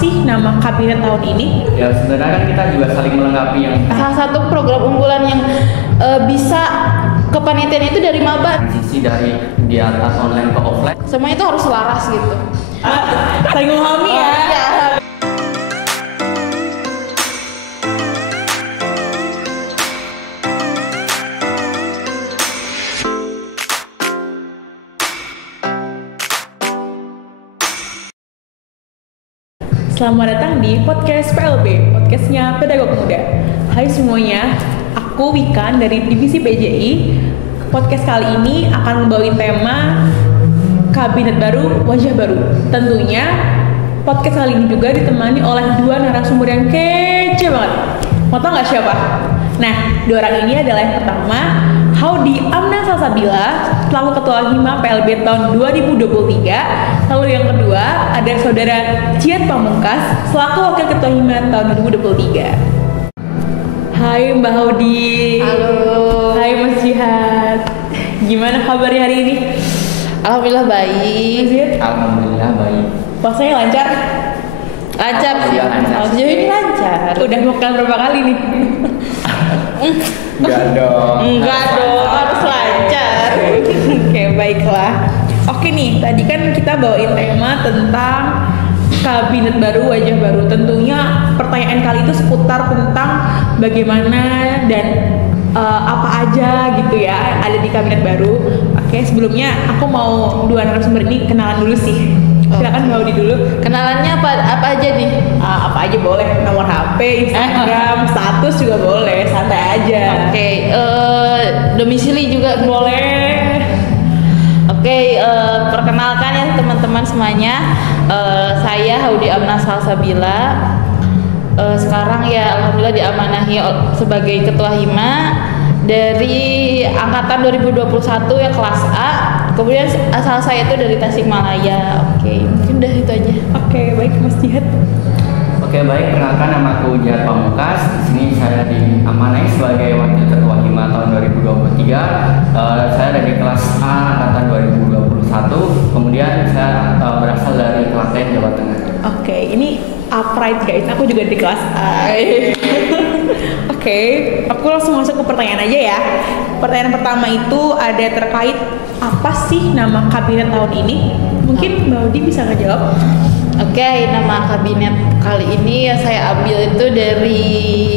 sih nama kabinet tahun ini? Ya sebenarnya kan kita juga saling melengkapi yang Salah satu program unggulan yang bisa kepanitiaan itu dari maba. transisi dari di atas online ke offline. Semuanya itu harus selaras gitu. Saling memahami ya. Iya. Selamat datang di podcast PLB, podcastnya Pedagog Muda. Hai semuanya, aku Wikan dari Divisi PJI. Podcast kali ini akan membawain tema Kabinet Baru, Wajah Baru. Tentunya podcast kali ini juga ditemani oleh dua narasumber yang kece banget. Mau tau gak siapa? Nah, dua orang ini adalah yang pertama, Haudy Amna Salsabila, selaku Ketua Hima PLB tahun 2023. Lalu yang kedua, ada Saudara Ciat Pamungkas, selaku Wakil Ketua Hima tahun 2023. Hai Mbak Haudy. Halo. Hai Mas Jihad. Gimana kabarnya hari ini? Alhamdulillah Mas baik. Jihad, Alhamdulillah baik. puasanya lancar? Lancar sih. Alhamdulillah lancar. Sejauh ini lancar. Udah makan berapa kali nih? Enggak dong. Enggak dong, harus lancar. Oke, baiklah. Oke nih, tadi kan kita bawain tema tentang kabinet baru, wajah baru. Tentunya pertanyaan kali itu seputar tentang bagaimana dan apa aja gitu ya ada di kabinet baru. Oke, sebelumnya aku mau dua narasumber ini kenalan dulu sih. Silakan Mbak Haudy dulu. Kenalannya apa aja nih? Apa aja boleh, nomor HP, Instagram, status juga boleh, santai aja. Oke, domisili juga Boleh. Oke, perkenalkan ya teman-teman semuanya. Saya Haudy Amna Salsabila. Sekarang ya alhamdulillah diamanahi sebagai Ketua Hima dari angkatan 2021 ya kelas A. Kemudian asal saya itu dari Tasikmalaya. Oke, mungkin udah itu aja. Oke, baik Mas Jihad. Oke baik, perkenalkan nama aku Ciat Pamungkas. Di sini saya diamanai sebagai Wakil Ketua Hima tahun 2023. Saya dari kelas A angkatan 2021. Kemudian saya berasal dari Klaten, Jawa Tengah. Oke, ini upright guys. Aku juga di kelas A. Oke, aku langsung masuk ke pertanyaan aja ya. Pertanyaan pertama itu ada terkait apa sih nama kabinet tahun ini? Mungkin Mbak Haudy bisa ngejawab. Oke, nama kabinet kali ini ya saya ambil itu dari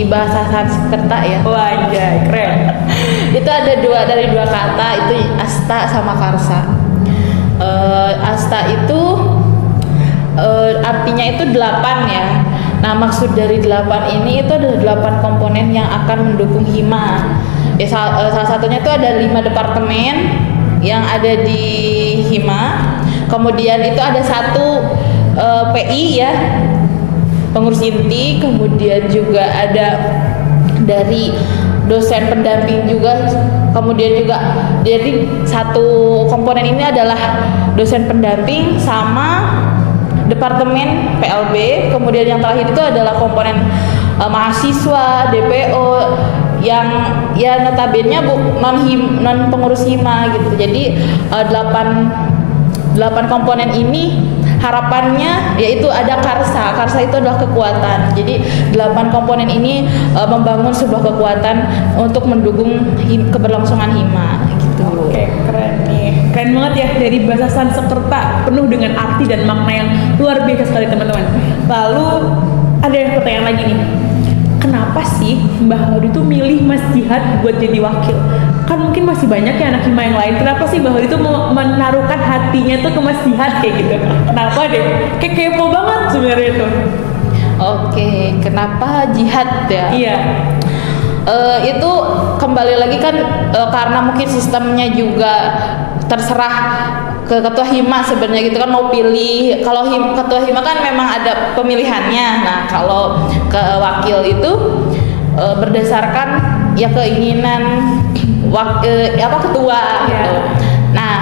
bahasa Sanskerta ya. Wah, anjay, keren. Itu ada dari dua kata, itu asta sama karsa. Asta itu artinya itu 8 ya. Nah, maksud dari 8 ini itu ada 8 komponen yang akan mendukung Hima. Ya, salah satunya itu ada 5 departemen yang ada di Hima. Kemudian itu ada 1 PI ya, pengurus inti. Kemudian juga ada dari dosen pendamping juga. Kemudian juga jadi 1 komponen ini adalah dosen pendamping sama departemen PLB. Kemudian yang terakhir itu adalah komponen mahasiswa, DPO yang ya notabene non pengurus Hima gitu. Jadi 8 komponen ini harapannya yaitu ada karsa. Karsa itu adalah kekuatan. Jadi 8 komponen ini membangun sebuah kekuatan untuk mendukung keberlangsungan Hima gitu. Oke, keren nih. Keren banget ya, dari bahasa Sanskerta penuh dengan arti dan makna yang luar biasa sekali teman-teman. Lalu ada yang pertanyaan lagi nih. Kenapa sih Mbak Haudy tuh milih Mas Jihad buat jadi wakil? Kan mungkin masih banyak ya anak Hima yang lain. Kenapa sih Mbak Haudy tuh mau menaruhkan hatinya tuh ke Mas Jihad kayak gitu? Kenapa deh? Kayak kepo banget sebenarnya tuh. Oke, kenapa jihad ya? Iya. Itu kembali lagi kan karena mungkin sistemnya juga terserah ke ketua Hima sebenarnya gitu kan, mau pilih. Kalau ketua Hima kan memang ada pemilihannya. Nah, kalau ke wakil itu berdasarkan ya keinginan ketua gitu. Nah,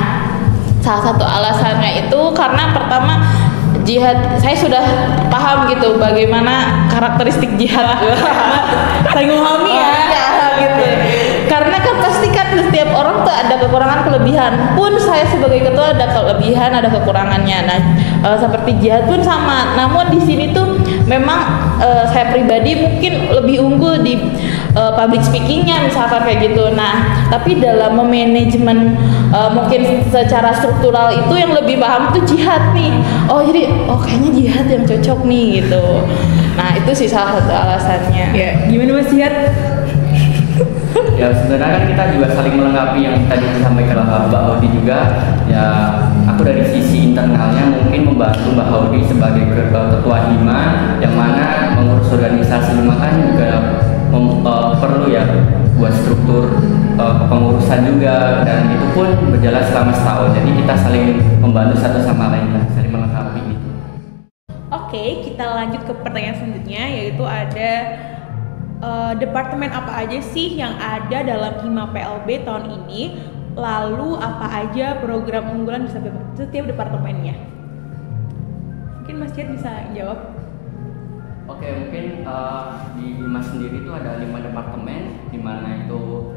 salah satu alasannya itu karena pertama jihad, saya sudah paham gitu bagaimana karakteristik jihad. Saling memahami ya. Gitu. Karena kan pasti kan setiap orang tuh ada kekurangan kelebihan. Pun saya sebagai ketua ada kelebihan, ada kekurangannya. Nah, seperti jihad pun sama. Namun di sini tuh memang saya pribadi mungkin lebih unggul di public speakingnya misalkan kayak gitu. Nah, tapi dalam memanajemen mungkin secara struktural itu yang lebih paham tuh jihad nih. Oh jadi, kayaknya jihad yang cocok nih gitu. Nah itu sih salah satu alasannya. Ya, gimana Mas Jihad? Ya sebenarnya kan kita juga saling melengkapi yang tadi disampaikan Mbak Haudi juga. Ya aku dari sisi internalnya mungkin membantu Mbak Haudi sebagai ketua Hima, yang mana mengurus organisasi Hima kan juga perlu ya buat struktur kepengurusan juga, dan itu pun berjalan selama setahun. Jadi kita saling membantu satu sama lain, saling melengkapi gitu. Oke, kita lanjut ke pertanyaan selanjutnya, yaitu ada departemen apa aja sih yang ada dalam Hima PLB tahun ini? Lalu apa aja program unggulan di setiap departemennya? Mungkin Mas Jihad bisa jawab. Oke, mungkin di Hima sendiri itu ada 5 departemen, di mana itu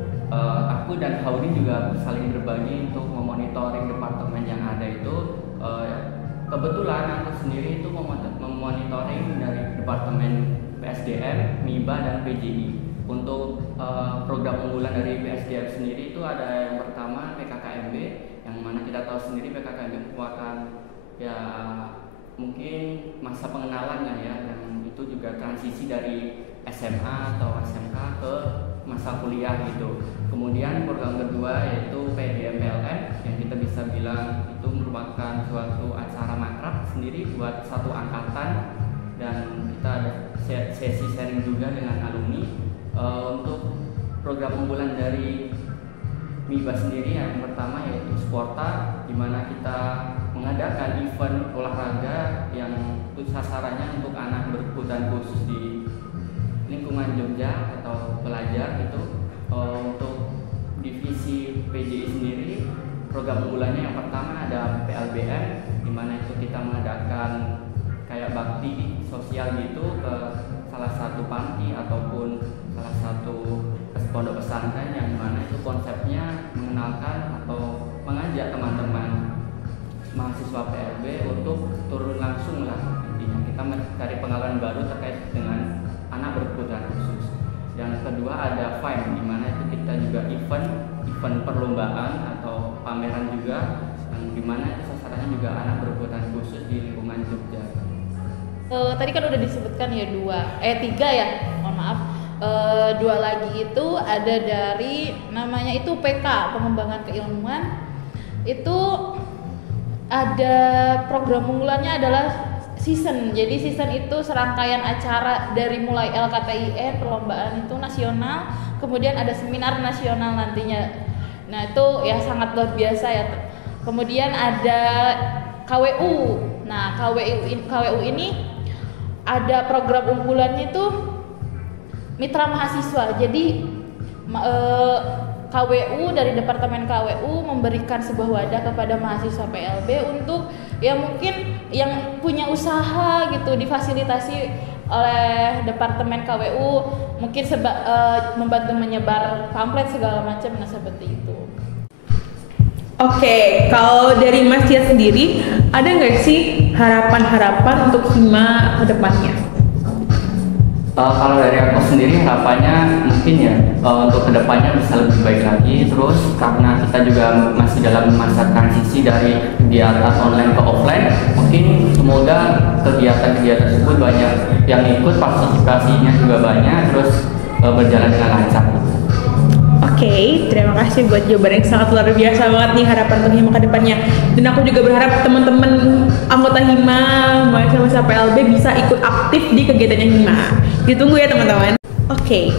aku dan Haudi juga saling berbagi untuk memonitoring departemen yang ada itu. Kebetulan aku sendiri itu memonitoring dari departemen PSDM, MIBA, dan PJI. Untuk program unggulan dari PSDM sendiri itu ada yang pertama PKKMB, yang mana kita tahu sendiri PKKMB merupakan ya mungkin masa pengenalan lah ya, yang itu juga transisi dari SMA atau SMK ke masa kuliah gitu. Kemudian program kedua yaitu PDMPLM, yang kita bisa bilang itu merupakan suatu acara makrab sendiri buat satu angkatan, dan kita ada sesi sharing juga dengan alumni. Untuk program unggulan dari MIBA sendiri yang pertama yaitu Sporta, di mana kita mengadakan event olahraga yang sasarannya untuk anak berkebutuhan khusus di lingkungan Jogja atau pelajar gitu. Untuk divisi PJI sendiri, program unggulannya yang pertama ada PLBM, di mana itu kita mengadakan kayak bakti sosial gitu ke salah satu panti ataupun salah satu pondok pesantren, yang mana itu konsepnya mengenalkan atau mengajak teman-teman mahasiswa PLB untuk turun langsung lah, intinya kita mencari pengalaman baru terkait dengan anak berkebutuhan khusus. Yang kedua ada FIME, di mana itu kita juga event perlombaan atau pameran juga, yang dimana itu sasarannya juga anak berkebutuhan khusus di lingkungan Jogja. Tadi kan udah disebutkan ya 3 ya, mohon maaf. 2 lagi itu ada dari namanya itu PK, pengembangan keilmuan. Itu ada program unggulannya adalah season. Jadi season itu serangkaian acara dari mulai LKTIN, perlombaan itu nasional, kemudian ada seminar nasional nantinya. Nah itu ya sangat luar biasa ya. Kemudian ada KWU. Nah KWU ini ada program unggulannya itu mitra mahasiswa. Jadi KWU dari departemen KWU memberikan sebuah wadah kepada mahasiswa PLB untuk ya mungkin yang punya usaha gitu, difasilitasi oleh departemen KWU, mungkin membantu menyebar pamflet segala macam, nah seperti itu. Oke, kalau dari Mas Jihad sendiri, ada nggak sih harapan-harapan untuk Hima ke depannya? Kalau dari aku sendiri harapannya mungkin ya untuk kedepannya bisa lebih baik lagi. Terus karena kita juga masih dalam masa transisi dari kegiatan online ke offline, mungkin semoga kegiatan-kegiatan tersebut banyak yang ikut, partisipasinya juga banyak, terus berjalan dengan lancar. Oke, terima kasih buat jawaban yang sangat luar biasa banget nih harapan untuk Hima ke depannya. Dan aku juga berharap teman-teman anggota Hima, mahasiswa PLB bisa ikut aktif di kegiatannya Hima. Ditunggu ya teman-teman. Oke,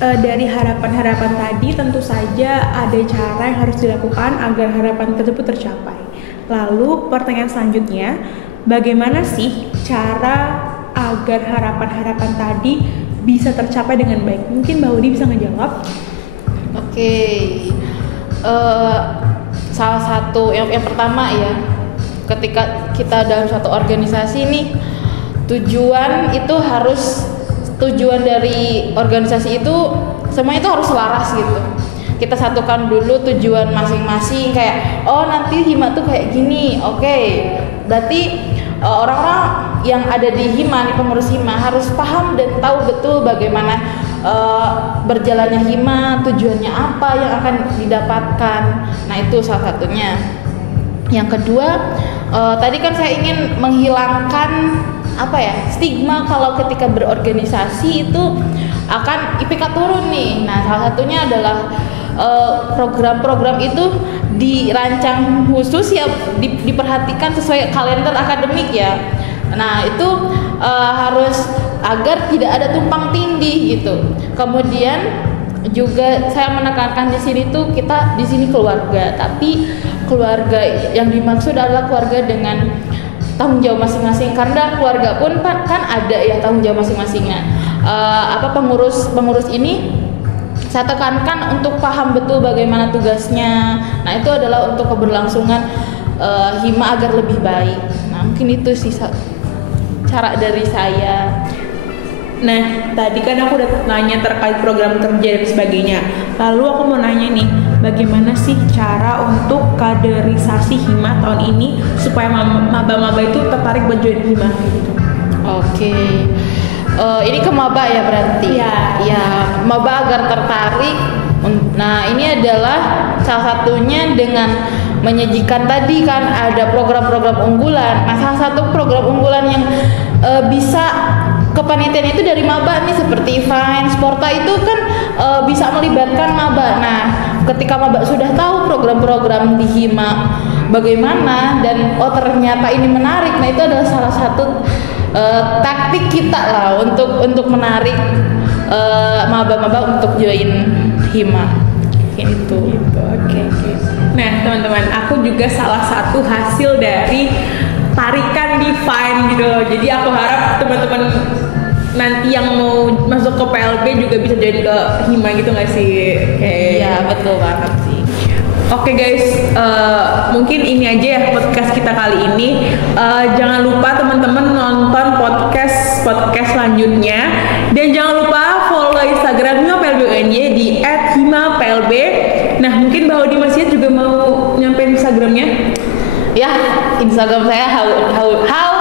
dari harapan-harapan tadi tentu saja ada cara yang harus dilakukan agar harapan tersebut tercapai. Lalu pertanyaan selanjutnya, bagaimana sih cara agar harapan-harapan tadi bisa tercapai dengan baik? Mungkin Mbak Udi bisa ngejawab. Oke, salah satu yang pertama ya, ketika kita dalam suatu organisasi nih, tujuan dari organisasi itu semuanya itu harus selaras gitu. Kita satukan dulu tujuan masing-masing, kayak oh nanti Hima tuh kayak gini, oke. Berarti orang-orang yang ada di Hima, nih pengurus Hima harus paham dan tahu betul bagaimana berjalannya Hima, tujuannya apa yang akan didapatkan. Nah itu salah satunya. Yang kedua, tadi kan saya ingin menghilangkan stigma kalau ketika berorganisasi itu akan IPK turun nih. Nah salah satunya adalah program-program itu dirancang khusus ya, diperhatikan sesuai kalender akademik ya. Nah itu harus agar tidak ada tumpang tindih gitu. Kemudian juga saya menekankan di sini tuh kita di sini keluarga, tapi keluarga yang dimaksud adalah keluarga dengan tanggung jawab masing-masing, karena keluarga pun kan ada ya tanggung jawab masing-masingnya. Pengurus ini saya tekankan untuk paham betul bagaimana tugasnya. Nah itu adalah untuk keberlangsungan Hima agar lebih baik. Nah mungkin itu sih cara dari saya. Nah, tadi kan aku udah nanya terkait program kerja dan sebagainya. Lalu aku mau nanya nih, bagaimana sih cara untuk kaderisasi Hima tahun ini supaya maba-maba itu tertarik buat join Hima gitu? Oke. Ini ke maba ya berarti? Ya, maba agar tertarik. Nah, ini adalah salah satunya dengan menyajikan tadi kan ada program-program unggulan. Nah, salah satu program unggulan yang bisa kepanitiaan itu dari maba nih seperti event, Sporta itu kan bisa melibatkan maba. Nah, ketika maba sudah tahu program-program di Hima bagaimana dan ternyata ini menarik, nah itu adalah salah satu taktik kita lah untuk menarik maba-maba untuk join Hima. Gitu. Oke. Nah, teman-teman, aku juga salah satu hasil dari tarikan Divine gitu loh. Jadi aku harap teman-teman nanti yang mau masuk ke PLB juga bisa join ke Hima gitu nggak sih? Iya, betul banget sih. Oke guys, mungkin ini aja ya podcast kita kali ini. Jangan lupa teman-teman nonton podcast selanjutnya, dan jangan lupa follow Instagramnya PLB UNY di @himaplb. Nah mungkin Mbak Odi Masih juga mau nyampein Instagramnya? Ya, Instagram saya how